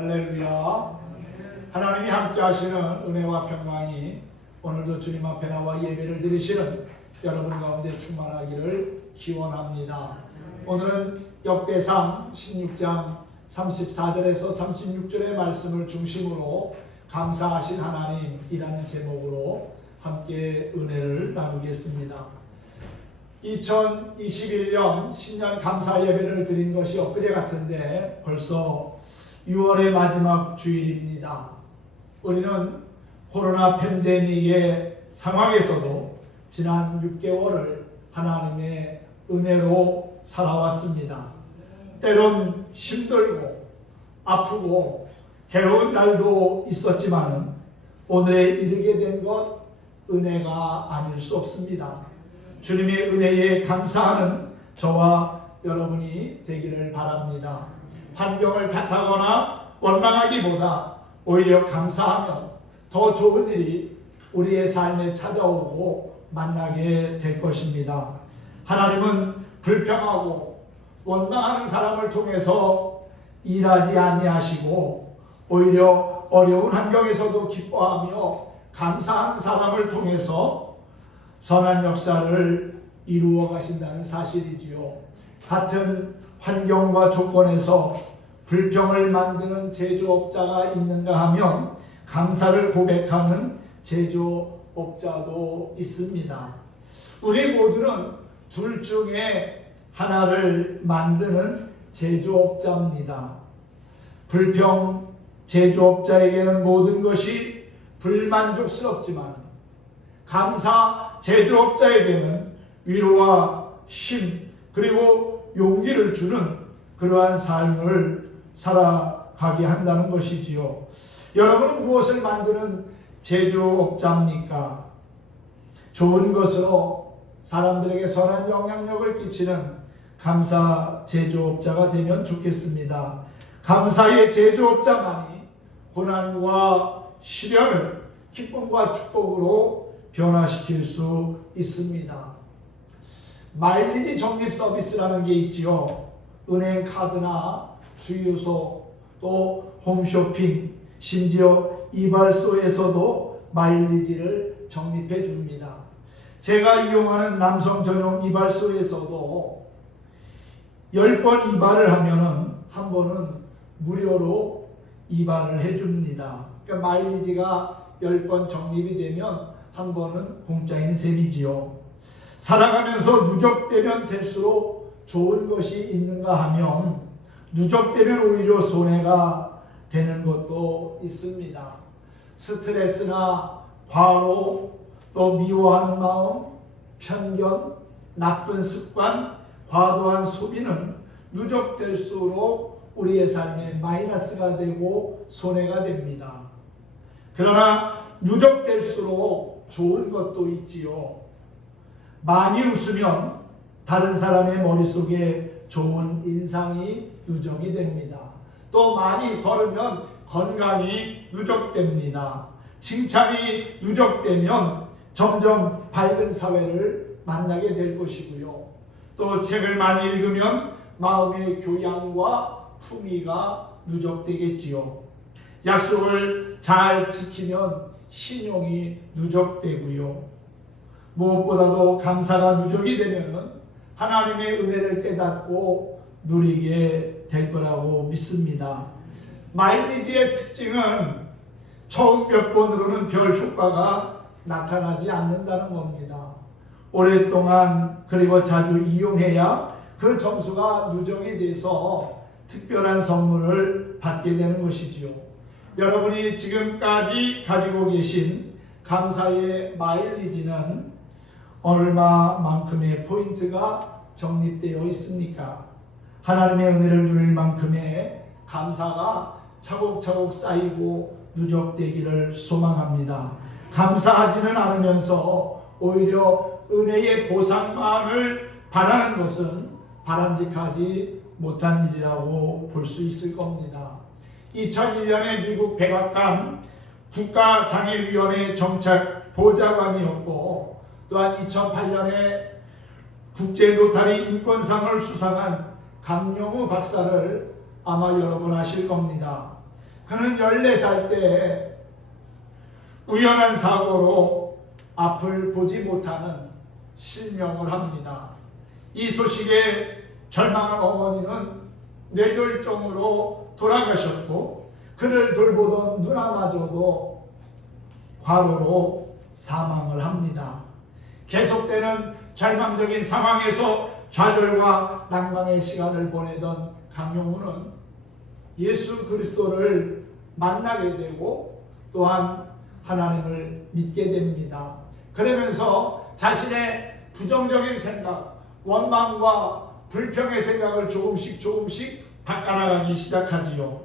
할렐루야. 하나님이 함께 하시는 은혜와 평강이 오늘도 주님 앞에 나와 예배를 드리시는 여러분 가운데 충만하기를 기원합니다. 오늘은 역대상 16장 34절에서 36절의 말씀을 중심으로 감사하신 하나님이라는 제목으로 함께 은혜를 나누겠습니다. 2021년 신년 감사 예배를 드린 것이 엊그제 같은데 벌써 6월의 마지막 주일입니다. 우리는 코로나 팬데믹의 상황에서도 지난 6개월을 하나님의 은혜로 살아왔습니다. 때론 힘들고 아프고 괴로운 날도 있었지만 오늘에 이르게 된 것 은혜가 아닐 수 없습니다. 주님의 은혜에 감사하는 저와 여러분이 되기를 바랍니다. 환경을 탓하거나 원망하기보다 오히려 감사하면 더 좋은 일이 우리의 삶에 찾아오고 만나게 될 것입니다. 하나님은 불평하고 원망하는 사람을 통해서 일하지 아니하시고 오히려 어려운 환경에서도 기뻐하며 감사하는 사람을 통해서 선한 역사를 이루어 가신다는 사실이지요. 같은 환경과 조건에서 불평을 만드는 제조업자가 있는가 하면 감사를 고백하는 제조업자도 있습니다. 우리 모두는 둘 중에 하나를 만드는 제조업자입니다. 불평 제조업자에게는 모든 것이 불만족스럽지만 감사 제조업자에게는 위로와 힘 그리고 용기를 주는 그러한 삶을 살아가게 한다는 것이지요. 여러분은 무엇을 만드는 제조업자입니까? 좋은 것으로 사람들에게 선한 영향력을 끼치는 감사 제조업자가 되면 좋겠습니다. 감사의 제조업자만이 고난과 시련을 기쁨과 축복으로 변화시킬 수 있습니다. 마일리지 적립 서비스라는 게 있지요. 은행 카드나 주유소 또 홈쇼핑 심지어 이발소에서도 마일리지를 적립해 줍니다. 제가 이용하는 남성 전용 이발소에서도 10번 이발을 하면은 한 번은 무료로 이발을 해 줍니다. 그러니까 마일리지가 10번 적립이 되면 한 번은 공짜인 셈이지요. 살아가면서 누적되면 될수록 좋은 것이 있는가 하면 누적되면 오히려 손해가 되는 것도 있습니다. 스트레스나 과로, 또 미워하는 마음, 편견, 나쁜 습관, 과도한 소비는 누적될수록 우리의 삶에 마이너스가 되고 손해가 됩니다. 그러나 누적될수록 좋은 것도 있지요. 많이 웃으면 다른 사람의 머릿속에 좋은 인상이 누적이 됩니다. 또 많이 걸으면 건강이 누적됩니다. 칭찬이 누적되면 점점 밝은 사회를 만나게 될 것이고요. 또 책을 많이 읽으면 마음의 교양과 품위가 누적되겠지요. 약속을 잘 지키면 신용이 누적되고요. 무엇보다도 감사가 누적이 되면 하나님의 은혜를 깨닫고 누리게 될 거라고 믿습니다. 마일리지의 특징은 처음 몇 번으로는 별 효과가 나타나지 않는다는 겁니다. 오랫동안 그리고 자주 이용해야 그 점수가 누적이 돼서 특별한 선물을 받게 되는 것이지요. 여러분이 지금까지 가지고 계신 감사의 마일리지는 얼마만큼의 포인트가 적립되어 있습니까? 하나님의 은혜를 누릴 만큼의 감사가 차곡차곡 쌓이고 누적되기를 소망합니다. 감사하지는 않으면서 오히려 은혜의 보상만을 바라는 것은 바람직하지 못한 일이라고 볼 수 있을 겁니다. 2001년에 미국 백악관 국가장애위원회 정책 보좌관이었고 또한 2008년에 국제노타리 인권상을 수상한 강영우 박사를 아마 여러분 아실 겁니다. 그는 14살 때 우연한 사고로 앞을 보지 못하는 실명을 합니다. 이 소식에 절망한 어머니는 뇌졸중으로 돌아가셨고, 그를 돌보던 누나마저도 과로로 사망을 합니다. 계속되는 절망적인 상황에서 좌절과 낭망의 시간을 보내던 강용우는 예수 그리스도를 만나게 되고 또한 하나님을 믿게 됩니다. 그러면서 자신의 부정적인 생각, 원망과 불평의 생각을 조금씩 바꿔나가기 시작하지요.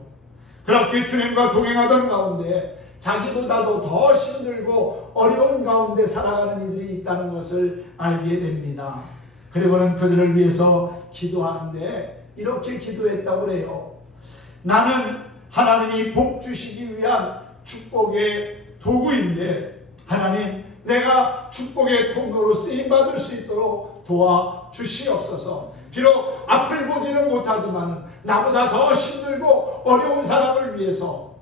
그렇게 주님과 동행하던 가운데 자기보다도 더 힘들고 어려운 가운데 살아가는 이들이 있다는 것을 알게 됩니다. 그리고는 그들을 위해서 기도하는데 이렇게 기도했다고 그래요. 나는 하나님이 복 주시기 위한 축복의 도구인데, 하나님, 내가 축복의 통로로 쓰임받을 수 있도록 도와주시옵소서. 비록 앞을 보지는 못하지만 나보다 더 힘들고 어려운 사람을 위해서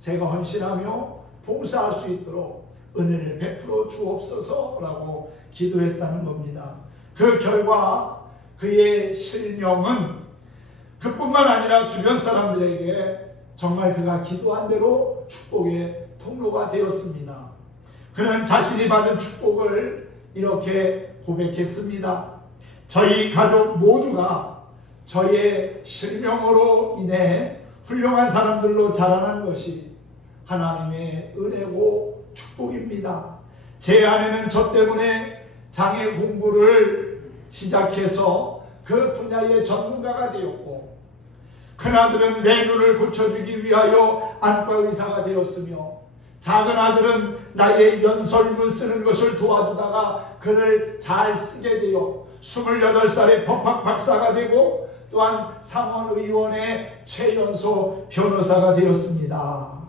제가 헌신하며 봉사할 수 있도록 은혜를 베풀어 주옵소서라고 기도했다는 겁니다. 그 결과 그의 실명은 그뿐만 아니라 주변 사람들에게 정말 그가 기도한 대로 축복의 통로가 되었습니다. 그는 자신이 받은 축복을 이렇게 고백했습니다. 저희 가족 모두가 저의 실명으로 인해 훌륭한 사람들로 자라난 것이 하나님의 은혜고 축복입니다. 제 아내는 저 때문에 장애 공부를 시작해서 그 분야의 전문가가 되었고, 큰아들은 내 눈을 고쳐주기 위하여 안과 의사가 되었으며, 작은 아들은 나의 연설문 쓰는 것을 도와주다가 글을 잘 쓰게 되어 28살에 법학 박사가 되고 또한 상원의원의 최연소 변호사가 되었습니다.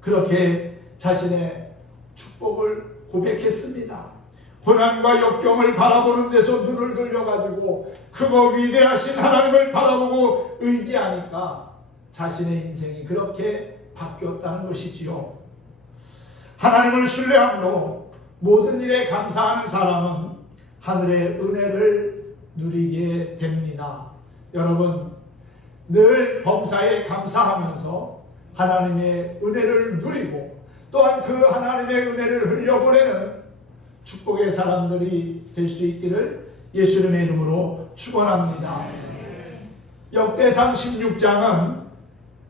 그렇게 자신의 축복을 고백했습니다. 고난과 역경을 바라보는 데서 눈을 돌려가지고 크고 위대하신 하나님을 바라보고 의지하니까 자신의 인생이 그렇게 바뀌었다는 것이지요. 하나님을 신뢰함으로 모든 일에 감사하는 사람은 하늘의 은혜를 누리게 됩니다. 여러분, 늘 범사에 감사하면서 하나님의 은혜를 누리고 또한 그 하나님의 은혜를 흘려보내는 축복의 사람들이 될 수 있기를 예수님의 이름으로 축원합니다. 역대상 16장은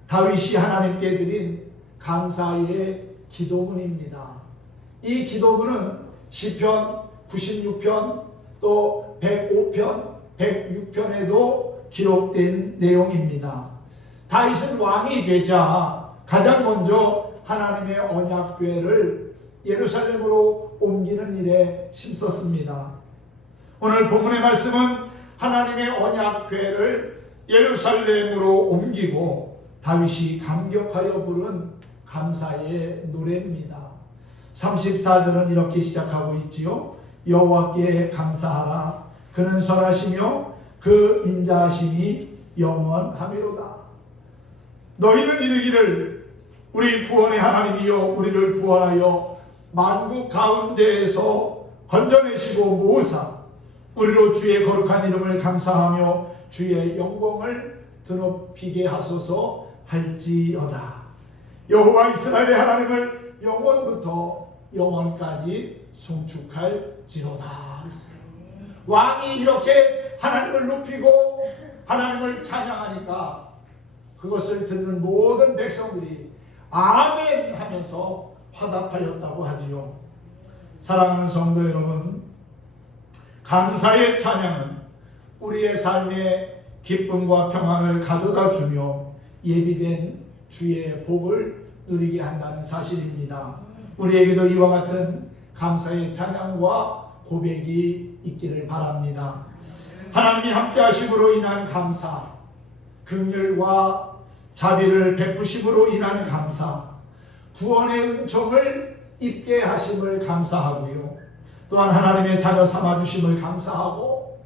다윗이 하나님께 드린 감사의 기도문입니다. 이 기도문은 시편 96편 또 105편, 106편에도 기록된 내용입니다. 다윗은 왕이 되자 가장 먼저 하나님의 언약궤를 예루살렘으로 옮기는 일에 힘썼습니다. 오늘 본문의 말씀은 하나님의 언약궤를 예루살렘으로 옮기고 다윗이 감격하여 부른 감사의 노래입니다. 34절은 이렇게 시작하고 있지요. 여호와께 감사하라. 그는 선하시며 그 인자하심이 영원하미로다. 너희는 이르기를 우리 구원의 하나님이여 우리를 구원하여 만국 가운데에서 건져내시고 모으사 우리로 주의 거룩한 이름을 감사하며 주의 영광을 드높이게 하소서 할지어다. 여호와 이스라엘의 하나님을 영원부터 영원까지 송축할지로다. 왕이 이렇게 하나님을 높이고 하나님을 찬양하니까 그것을 듣는 모든 백성들이 아멘 하면서 화답하였다고 하지요. 사랑하는 성도 여러분, 감사의 찬양은 우리의 삶에 기쁨과 평안을 가져다 주며 예비된 주의 복을 누리게 한다는 사실입니다. 우리에게도 이와 같은 감사의 찬양과 고백이 있기를 바랍니다. 하나님이 함께 하심으로 인한 감사, 긍휼과 자비를 베푸심으로 인한 감사, 구원의 은총을 입게 하심을 감사하고요. 또한 하나님의 자녀 삼아주심을 감사하고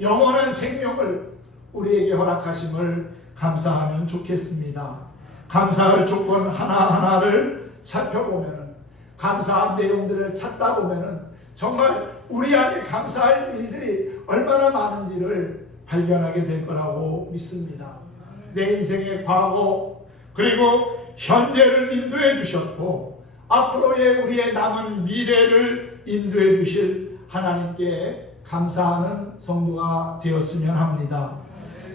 영원한 생명을 우리에게 허락하심을 감사하면 좋겠습니다. 감사할 조건 하나하나를 살펴보면은, 감사한 내용들을 찾다 보면은 정말 우리 안에 감사할 일들이 얼마나 많은지를 발견하게 될 거라고 믿습니다. 내 인생의 과거 그리고 현재를 인도해 주셨고 앞으로의 우리의 남은 미래를 인도해 주실 하나님께 감사하는 성도가 되었으면 합니다.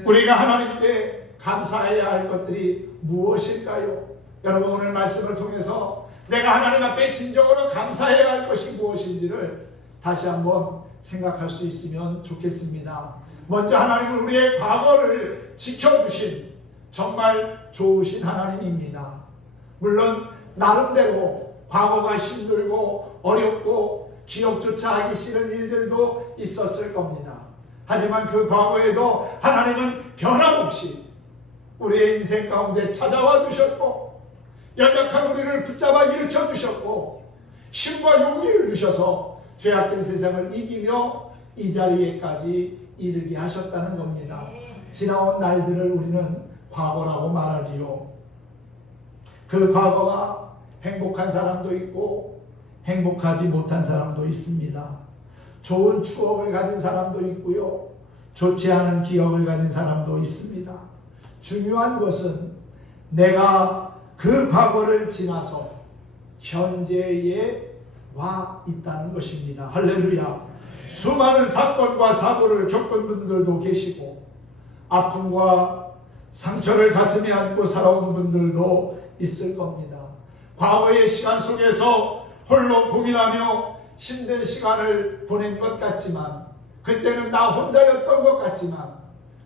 우리가 하나님께 감사해야 할 것들이 무엇일까요? 여러분, 오늘 말씀을 통해서 내가 하나님 앞에 진정으로 감사해야 할 것이 무엇인지를 다시 한번 생각할 수 있으면 좋겠습니다. 먼저 하나님은 우리의 과거를 지켜주신 정말 좋으신 하나님입니다. 물론 나름대로 과거가 힘들고 어렵고 기억조차 하기 싫은 일들도 있었을 겁니다. 하지만 그 과거에도 하나님은 변함없이 우리의 인생 가운데 찾아와 주셨고 연약한 우리를 붙잡아 일으켜 주셨고 힘과 용기를 주셔서 죄악된 세상을 이기며 이 자리에까지 이르게 하셨다는 겁니다. 지나온 날들을 우리는 과거라고 말하지요. 그 과거가 행복한 사람도 있고 행복하지 못한 사람도 있습니다. 좋은 추억을 가진 사람도 있고요, 좋지 않은 기억을 가진 사람도 있습니다. 중요한 것은 내가 그 과거를 지나서 현재에 와 있다는 것입니다. 할렐루야. 수많은 사건과 사고를 겪은 분들도 계시고 아픔과 상처를 가슴에 안고 살아온 분들도 있을 겁니다. 과거의 시간 속에서 홀로 고민하며 힘든 시간을 보낸 것 같지만, 그때는 나 혼자였던 것 같지만,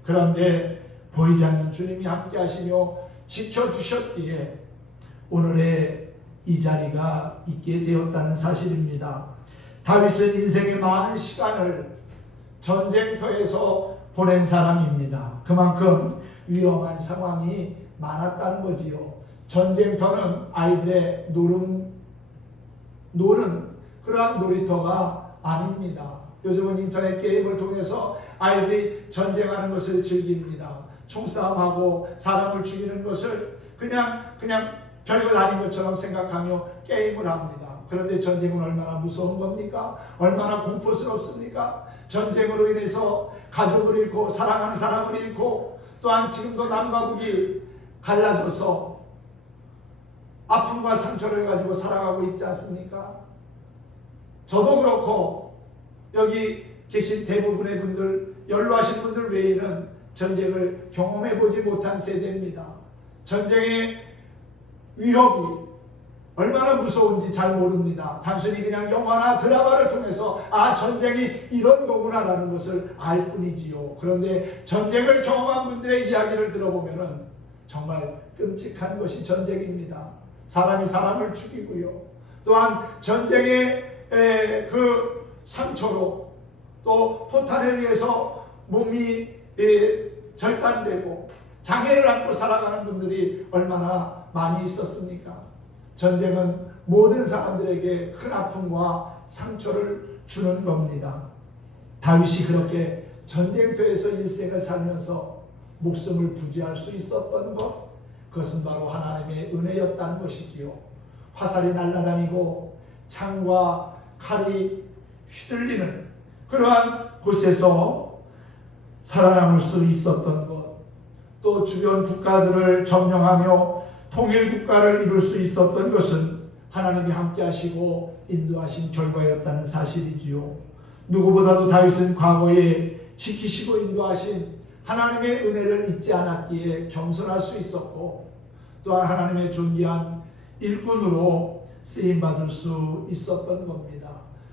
그런데 보이지 않는 주님이 함께 하시며 지켜주셨기에 오늘의 이 자리가 있게 되었다는 사실입니다. 다윗은 인생의 많은 시간을 전쟁터에서 보낸 사람입니다. 그만큼 위험한 상황이 많았다는 거지요. 전쟁터는 아이들의 노는 그러한 놀이터가 아닙니다. 요즘은 인터넷 게임을 통해서 아이들이 전쟁하는 것을 즐깁니다. 총싸움하고 사람을 죽이는 것을 그냥 별것 아닌 것처럼 생각하며 게임을 합니다. 그런데 전쟁은 얼마나 무서운 겁니까? 얼마나 공포스럽습니까? 전쟁으로 인해서 가족을 잃고 사랑하는 사람을 잃고 또한 지금도 남과 북이 갈라져서 아픔과 상처를 가지고 살아가고 있지 않습니까? 저도 그렇고 여기 계신 대부분의 분들, 연로하신 분들 외에는 전쟁을 경험해 보지 못한 세대입니다. 전쟁의 위협이 얼마나 무서운지 잘 모릅니다. 단순히 그냥 영화나 드라마를 통해서 전쟁이 이런 거구나라는 것을 알 뿐이지요. 그런데 전쟁을 경험한 분들의 이야기를 들어보면 정말 끔찍한 것이 전쟁입니다. 사람이 사람을 죽이고요, 또한 전쟁의 그 상처로 또 포탄에 의해서 몸이 절단되고 장애를 안고 살아가는 분들이 얼마나 많이 있었습니까? 전쟁은 모든 사람들에게 큰 아픔과 상처를 주는 겁니다. 다윗이 그렇게 전쟁터에서 일생을 살면서 목숨을 부지할 수 있었던 것, 그것은 바로 하나님의 은혜였다는 것이지요. 화살이 날아다니고 창과 칼이 휘둘리는 그러한 곳에서 살아남을 수 있었던 것, 또 주변 국가들을 점령하며 통일국가를 이룰 수 있었던 것은 하나님이 함께 하시고 인도하신 결과였다는 사실이지요. 누구보다도 다윗은 과거에 지키시고 인도하신 하나님의 은혜를 잊지 않았기에 겸손할 수 있었고, 또한 하나님의 존귀한 일꾼으로 쓰임받을 수 있었던 겁니다.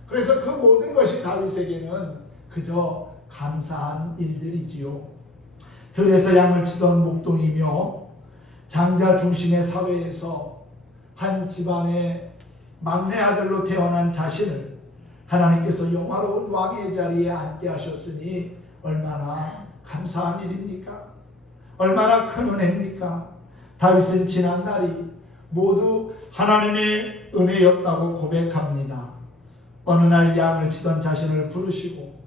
그래서 그 모든 것이 다윗에게는 그저 감사한 일들이지요. 들에서 양을 치던 목동이며 장자 중심의 사회에서 한 집안의 막내 아들로 태어난 자신을 하나님께서 영화로운 왕의 자리에 앉게 하셨으니 얼마나 감사한 일입니까? 얼마나 큰 은혜입니까? 다윗은 지난 날이 모두 하나님의 은혜였다고 고백합니다. 어느 날 양을 치던 자신을 부르시고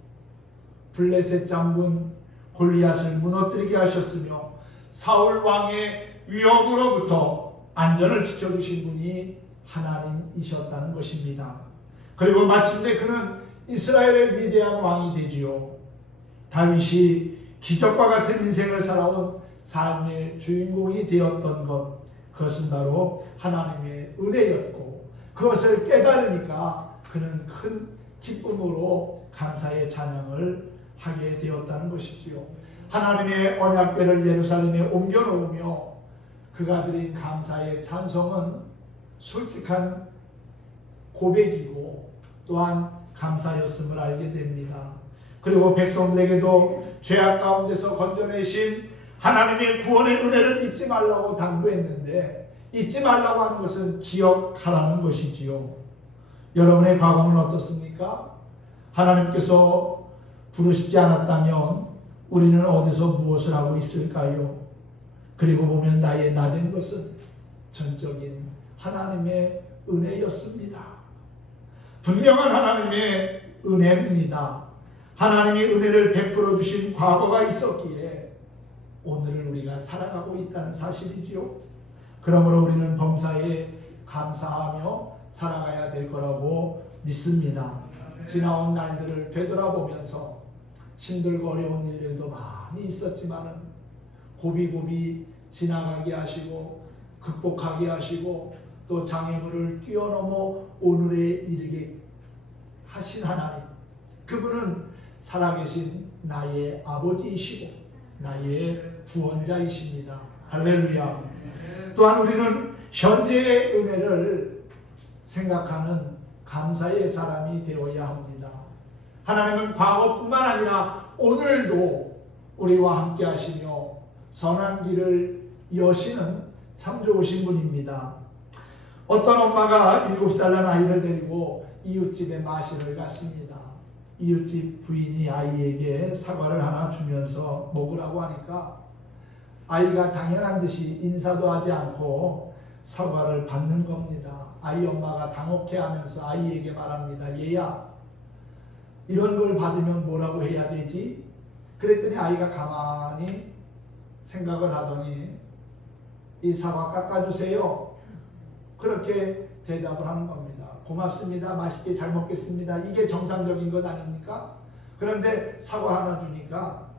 블레셋 장군 골리앗을 무너뜨리게 하셨으며 사울 왕의 위협으로부터 안전을 지켜주신 분이 하나님이셨다는 것입니다. 그리고 마침내 그는 이스라엘의 위대한 왕이 되지요. 다윗이 기적과 같은 인생을 살아온 삶의 주인공이 되었던 것, 그것은 바로 하나님의 은혜였고, 그것을 깨달으니까 그는 큰 기쁨으로 감사의 찬양을 하게 되었다는 것이지요. 하나님의 언약궤를 예루살렘에 옮겨놓으며 그가 드린 감사의 찬송은 솔직한 고백이고 또한 감사였음을 알게 됩니다. 그리고 백성들에게도 죄악 가운데서 건져내신 하나님의 구원의 은혜를 잊지 말라고 당부했는데, 잊지 말라고 하는 것은 기억하라는 것이지요. 여러분의 과거는 어떻습니까? 하나님께서 부르시지 않았다면 우리는 어디서 무엇을 하고 있을까요? 그리고 보면 나의 나된 것은 전적인 하나님의 은혜였습니다. 분명한 하나님의 은혜입니다. 하나님의 은혜를 베풀어 주신 과거가 있었기에 오늘을 우리가 살아가고 있다는 사실이지요. 그러므로 우리는 범사에 감사하며 살아가야 될 거라고 믿습니다. 지나온 날들을 되돌아보면서 힘들고 어려운 일들도 많이 있었지만은 고비고비 지나가게 하시고 극복하게 하시고 또 장애물을 뛰어넘어 오늘에 이르게 하신 하나님, 그분은 살아계신 나의 아버지이시고 나의 구원자이십니다. 할렐루야. 또한 우리는 현재의 은혜를 생각하는 감사의 사람이 되어야 합니다. 하나님은 과거뿐만 아니라 오늘도 우리와 함께 하시며 선한 길을 여시는 참 좋으신 분입니다. 어떤 엄마가 7살 난 아이를 데리고 이웃집에 마실을 갔습니다. 이웃집 부인이 아이에게 사과를 하나 주면서 먹으라고 하니까 아이가 당연한 듯이 인사도 하지 않고 사과를 받는 겁니다. 아이 엄마가 당혹해하면서 아이에게 말합니다. 얘야, 이런 걸 받으면 뭐라고 해야 되지? 그랬더니 아이가 가만히 생각을 하더니 이 사과 깎아주세요. 그렇게 대답을 하는 겁니다. 고맙습니다. 맛있게 잘 먹겠습니다. 이게 정상적인 것 아닙니까? 그런데 사과 하나 주니까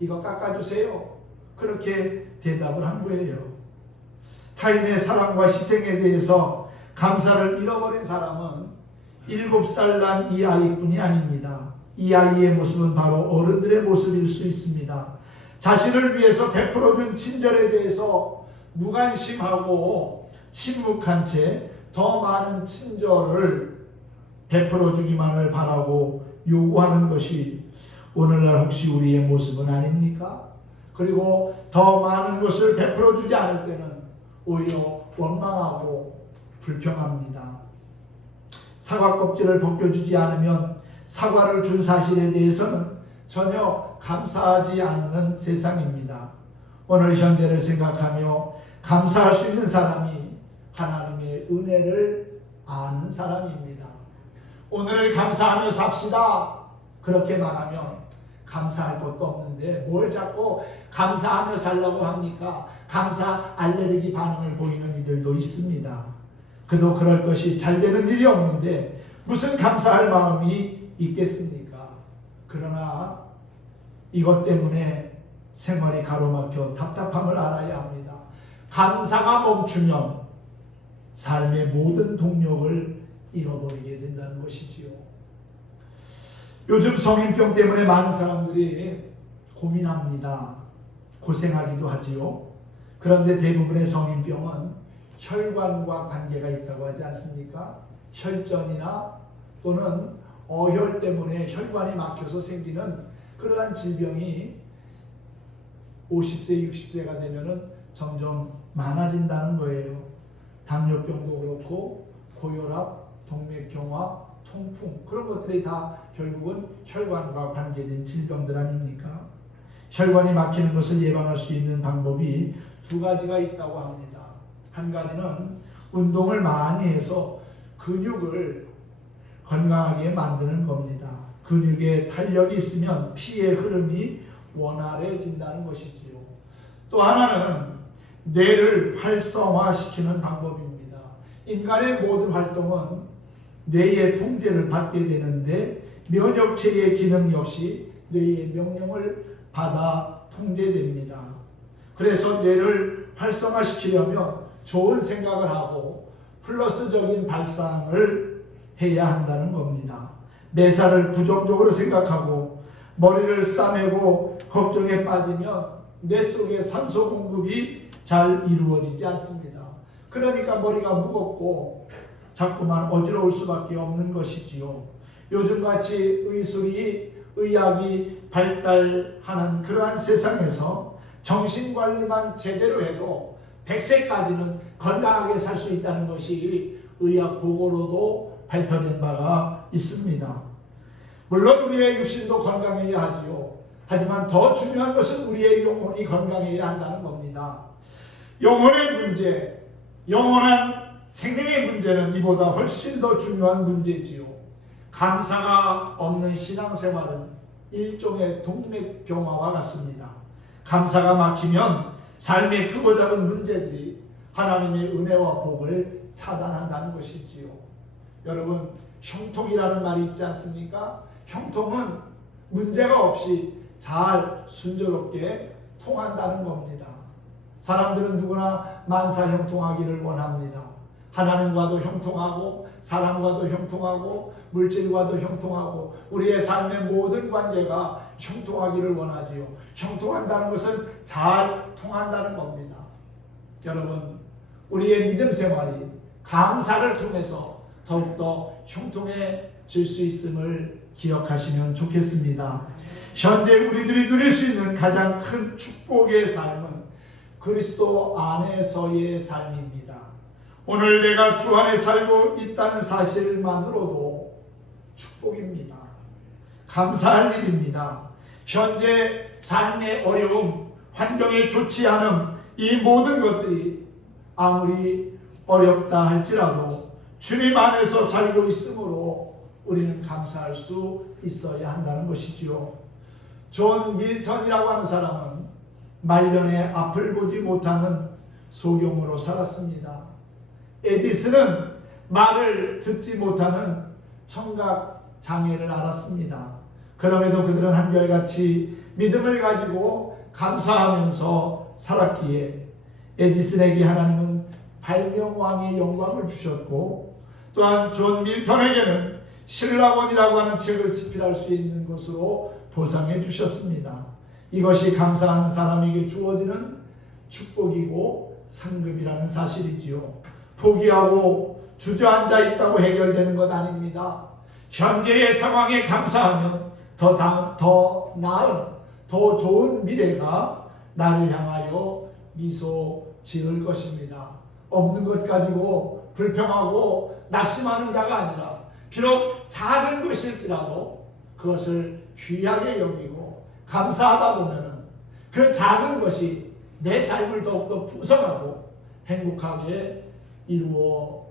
이거 깎아주세요. 그렇게 대답을 한 거예요. 타인의 사랑과 희생에 대해서 감사를 잃어버린 사람은 7살 난 이 아이뿐이 아닙니다. 이 아이의 모습은 바로 어른들의 모습일 수 있습니다. 자신을 위해서 베풀어준 친절에 대해서 무관심하고 침묵한 채 더 많은 친절을 베풀어주기만을 바라고 요구하는 것이 오늘날 혹시 우리의 모습은 아닙니까? 그리고 더 많은 것을 베풀어주지 않을 때는 오히려 원망하고 불평합니다. 사과 껍질을 벗겨주지 않으면 사과를 준 사실에 대해서는 전혀 감사하지 않는 세상입니다. 오늘 현재를 생각하며 감사할 수 있는 사람이 하나님의 은혜를 아는 사람입니다. 오늘을 감사하며 삽시다. 그렇게 말하면 감사할 것도 없는데 뭘 자꾸 감사하며 살라고 합니까? 감사 알레르기 반응을 보이는 이들도 있습니다. 그도 그럴 것이 잘 되는 일이 없는데 무슨 감사할 마음이 있겠습니까? 그러나 이것 때문에 생활이 가로막혀 답답함을 알아야 합니다. 감사가 멈추면 삶의 모든 동력을 잃어버리게 된다는 것이지요. 요즘 성인병 때문에 많은 사람들이 고민합니다. 고생하기도 하지요. 그런데 대부분의 성인병은 혈관과 관계가 있다고 하지 않습니까? 혈전이나 또는 어혈 때문에 혈관이 막혀서 생기는 그러한 질병이 50세, 60세가 되면은 점점 많아진다는 거예요. 당뇨병도 그렇고 고혈압, 동맥경화, 통풍, 그런 것들이 다 결국은 혈관과 관계된 질병들 아닙니까? 혈관이 막히는 것을 예방할 수 있는 방법이 두 가지가 있다고 합니다. 한 가지는 운동을 많이 해서 근육을 건강하게 만드는 겁니다. 근육에 탄력이 있으면 피의 흐름이 원활해진다는 것이지요. 또 하나는 뇌를 활성화시키는 방법입니다. 인간의 모든 활동은 뇌의 통제를 받게 되는데 면역체의 기능 역시 뇌의 명령을 받아 통제됩니다. 그래서 뇌를 활성화시키려면 좋은 생각을 하고 플러스적인 발상을 해야 한다는 겁니다. 매사를 부정적으로 생각하고 머리를 싸매고 걱정에 빠지면 뇌 속에 산소 공급이 잘 이루어지지 않습니다. 그러니까 머리가 무겁고 자꾸만 어지러울 수밖에 없는 것이지요. 요즘같이 의학이 발달하는 그러한 세상에서 정신관리만 제대로 해도 100세까지는 건강하게 살 수 있다는 것이 의학 보고로도 발표된 바가 있습니다. 물론 우리의 육신도 건강해야 하지요. 하지만 더 중요한 것은 우리의 영혼이 건강해야 한다는 겁니다. 영혼의 문제, 영원한 생명의 문제는 이보다 훨씬 더 중요한 문제지요. 감사가 없는 신앙생활은 일종의 동맥경화와 같습니다. 감사가 막히면 삶의 크고 작은 문제들이 하나님의 은혜와 복을 차단한다는 것이지요. 여러분, 형통이라는 말이 있지 않습니까? 형통은 문제가 없이 잘 순조롭게 통한다는 겁니다. 사람들은 누구나 만사 형통하기를 원합니다. 하나님과도 형통하고 사람과도 형통하고 물질과도 형통하고 우리의 삶의 모든 관계가 형통하기를 원하지요. 형통한다는 것은 잘 통한다는 겁니다. 여러분, 우리의 믿음 생활이 감사를 통해서 더욱더 형통해질 수 있음을 기억하시면 좋겠습니다. 현재 우리들이 누릴 수 있는 가장 큰 축복의 삶은 그리스도 안에서의 삶입니다. 오늘 내가 주 안에 살고 있다는 사실만으로도 축복입니다. 감사할 일입니다. 현재 삶의 어려움, 환경이 좋지 않음, 이 모든 것들이 아무리 어렵다 할지라도 주님 안에서 살고 있으므로 우리는 감사할 수 있어야 한다는 것이지요. 존 밀턴이라고 하는 사람은 말년에 앞을 보지 못하는 소경으로 살았습니다. 에디슨은 말을 듣지 못하는 청각 장애를 앓았습니다. 그럼에도 그들은 한결같이 믿음을 가지고 감사하면서 살았기에 에디슨에게 하나님은 발명왕의 영광을 주셨고, 또한 존 밀턴에게는 신라원이라고 하는 책을 집필할 수 있는 것으로 보상해 주셨습니다. 이것이 감사하는 사람에게 주어지는 축복이고 상급이라는 사실이지요. 포기하고 주저앉아 있다고 해결되는 것 아닙니다. 현재의 상황에 감사하면 더 나은, 더 좋은 미래가 나를 향하여 미소 지을 것입니다. 없는 것 가지고 불평하고 낙심하는 자가 아니라 비록 작은 것일지라도 그것을 귀하게 여기고 감사하다 보면 그 작은 것이 내 삶을 더욱더 풍성하고 행복하게 이루어지는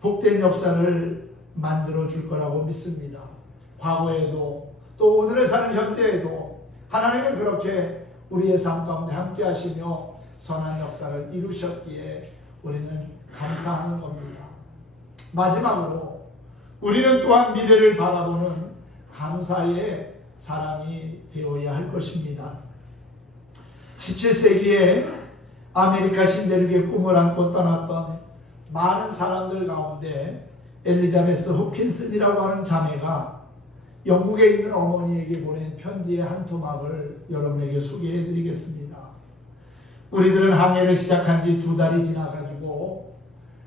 복된 역사를 만들어 줄 거라고 믿습니다. 과거에도 또 오늘의 사는 현재에도 하나님은 그렇게 우리의 삶 가운데 함께 하시며 선한 역사를 이루셨기에 우리는 감사하는 겁니다. 마지막으로 우리는 또한 미래를 바라보는 감사의 사람이 되어야 할 것입니다. 17세기에 아메리카 신대륙의 꿈을 안고 떠났던 많은 사람들 가운데 엘리자베스 호킨슨이라고 하는 자매가 영국에 있는 어머니에게 보낸 편지의 한 토막을 여러분에게 소개해 드리겠습니다. 우리들은 항해를 시작한 지 2달이 지나가지고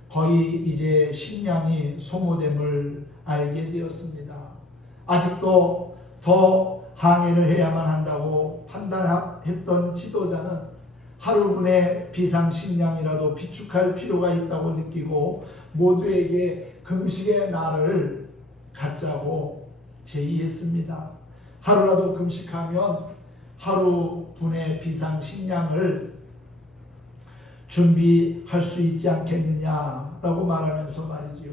거의 이제 식량이 소모됨을 알게 되었습니다. 아직도 더 항해를 해야만 한다고 판단했던 지도자는 하루분의 비상식량이라도 비축할 필요가 있다고 느끼고 모두에게 금식의 날을 갖자고 제의했습니다. 하루라도 금식하면 하루분의 비상식량을 준비할 수 있지 않겠느냐라고 말하면서 말이지요.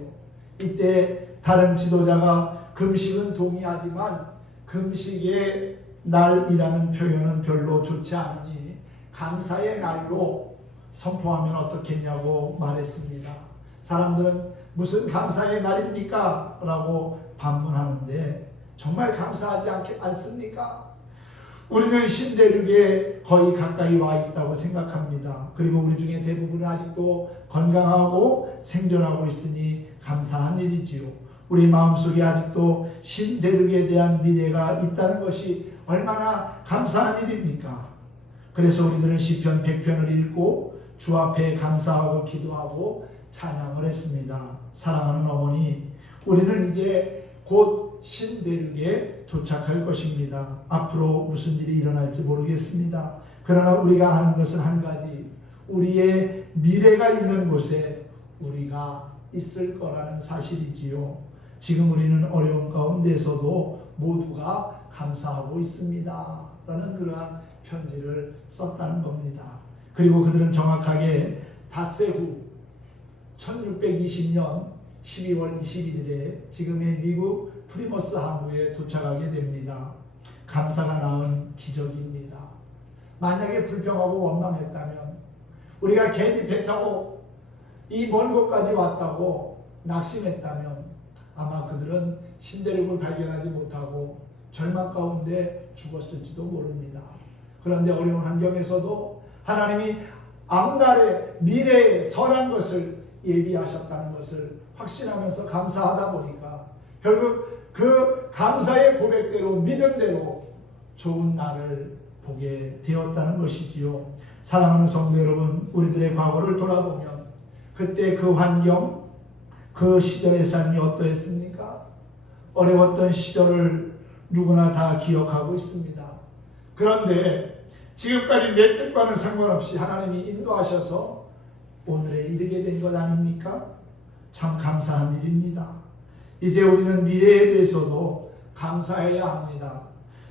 이때 다른 지도자가 금식은 동의하지만 금식의 날이라는 표현은 별로 좋지 않으니 감사의 날로 선포하면 어떻겠냐고 말했습니다. 사람들은 무슨 감사의 날입니까? 라고 반문하는데 정말 감사하지 않습니까? 우리는 신대륙에 거의 가까이 와 있다고 생각합니다. 그리고 우리 중에 대부분은 아직도 건강하고 생존하고 있으니 감사한 일이지요. 우리 마음속에 아직도 신대륙에 대한 미래가 있다는 것이 얼마나 감사한 일입니까? 그래서 우리들은 시편 100편을 읽고 주 앞에 감사하고 기도하고 찬양을 했습니다. 사랑하는 어머니, 우리는 이제 곧 신대륙에 도착할 것입니다. 앞으로 무슨 일이 일어날지 모르겠습니다. 그러나 우리가 하는 것은 한 가지, 우리의 미래가 있는 곳에 우리가 있을 거라는 사실이지요. 지금 우리는 어려운 가운데서도 모두가 감사하고 있습니다 라는 그러한 편지를 썼다는 겁니다. 그리고 그들은 정확하게 닷새 후 1620년 12월 21일에 지금의 미국 프리머스 항구에 도착하게 됩니다. 감사가 낳은 기적입니다. 만약에 불평하고 원망했다면, 우리가 괜히 배 타고 이 먼 곳까지 왔다고 낙심했다면 아마 그들은 신대륙을 발견하지 못하고 절망 가운데 죽었을지도 모릅니다. 그런데 어려운 환경에서도 하나님이 앞날의 미래의 선한 것을 예비하셨다는 것을 확신하면서 감사하다 보니까 결국 그 감사의 고백대로 믿음대로 좋은 날을 보게 되었다는 것이지요. 사랑하는 성도 여러분, 우리들의 과거를 돌아보면 그때 그 환경, 그 시절의 삶이 어떠했습니까? 어려웠던 시절을 누구나 다 기억하고 있습니다. 그런데 지금까지 내 뜻과는 상관없이 하나님이 인도하셔서 오늘에 이르게 된 것 아닙니까? 참 감사한 일입니다. 이제 우리는 미래에 대해서도 감사해야 합니다.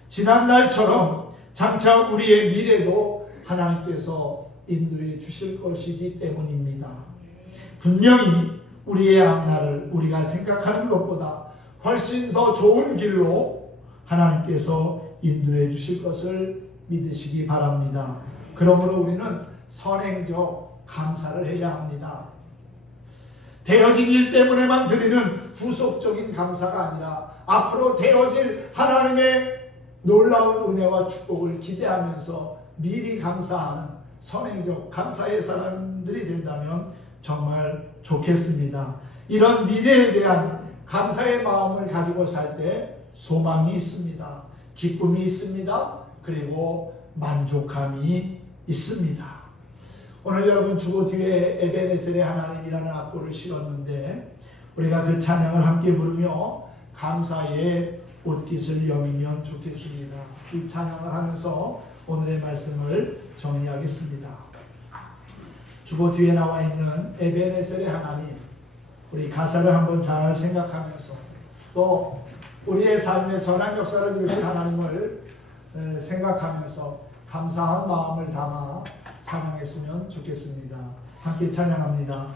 지난날처럼 장차 우리의 미래도 하나님께서 인도해 주실 것이기 때문입니다. 분명히 우리의 앞날을 우리가 생각하는 것보다 훨씬 더 좋은 길로 하나님께서 인도해 주실 것을 믿으시기 바랍니다. 그러므로 우리는 선행적 감사를 해야 합니다. 되어진 일 때문에만 드리는 후속적인 감사가 아니라 앞으로 되어질 하나님의 놀라운 은혜와 축복을 기대하면서 미리 감사하는 선행적 감사의 사람들이 된다면 정말 좋겠습니다. 이런 미래에 대한 감사의 마음을 가지고 살 때 소망이 있습니다. 기쁨이 있습니다. 그리고 만족함이 있습니다. 오늘 여러분 주보 뒤에 에베네셀의 하나님이라는 악보를 실었는데 우리가 그 찬양을 함께 부르며 감사의 옷깃을 여미면 좋겠습니다. 이 찬양을 하면서 오늘의 말씀을 정리하겠습니다. 주보 뒤에 나와 있는 에베네셀의 하나님, 우리 가사를 한번 잘 생각하면서 또 우리의 삶의 선한 역사를 이루신 하나님을 생각하면서 감사한 마음을 담아 찬양했으면 좋겠습니다. 함께 찬양합니다.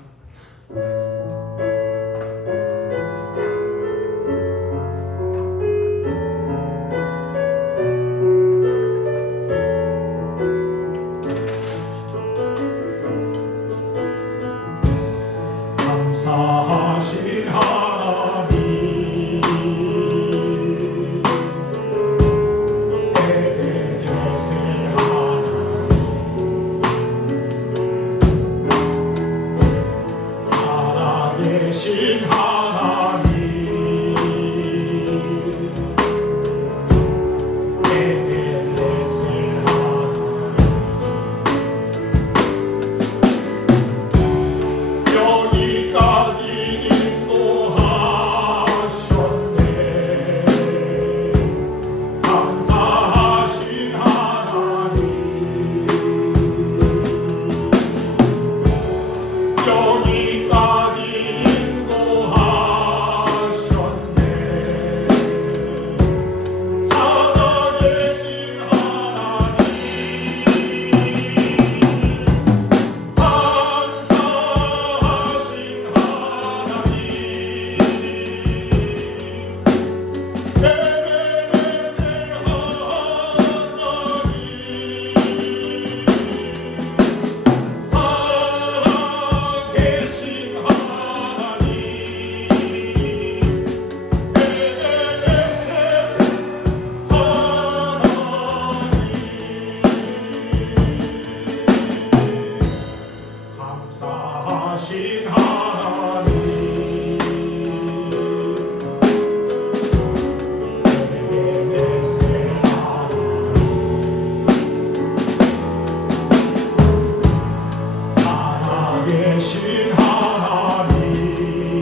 감사하신 하나님, 에베네셀 하나님, 살아계신 하나님, 감사하신 하나님 에베네셀 하나님 살아계신 하나님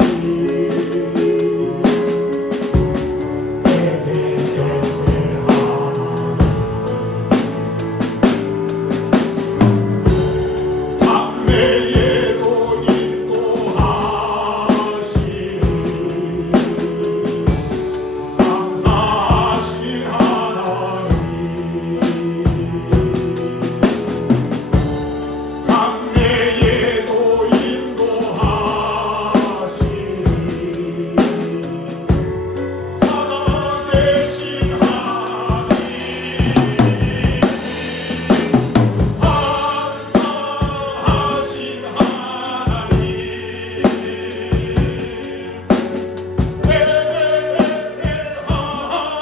에베네셀 하나님 장래에도 인도하시니 감사하신 하나님 장래에도 인도하시니 살아계신 하나님 감사하신 하나님 에베네셀 하나님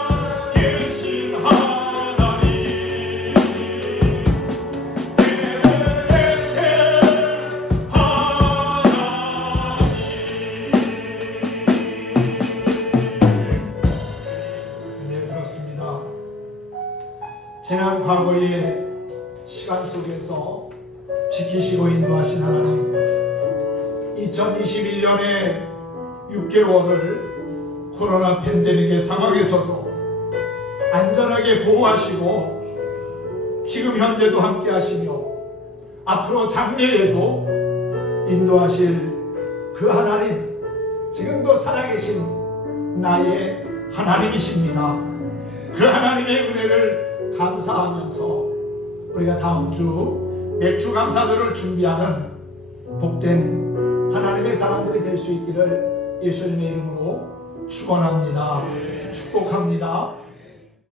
살아계신 하나님 네, 그렇습니다. 지난 과거의 시간 속에서 지키시고 인도하신 하나님, 2021년의 6개월을 코로나 팬데믹의 상황에서도 안전하게 보호하시고 지금 현재도 함께 하시며 앞으로 장래에도 인도하실 그 하나님, 지금도 살아계신 나의 하나님이십니다. 그 하나님의 은혜를 감사하면서 우리가 다음 주 맥주 감사절을 준비하는 복된 하나님의 사람들이 될 수 있기를 예수님의 이름으로 축원합니다. 축복합니다.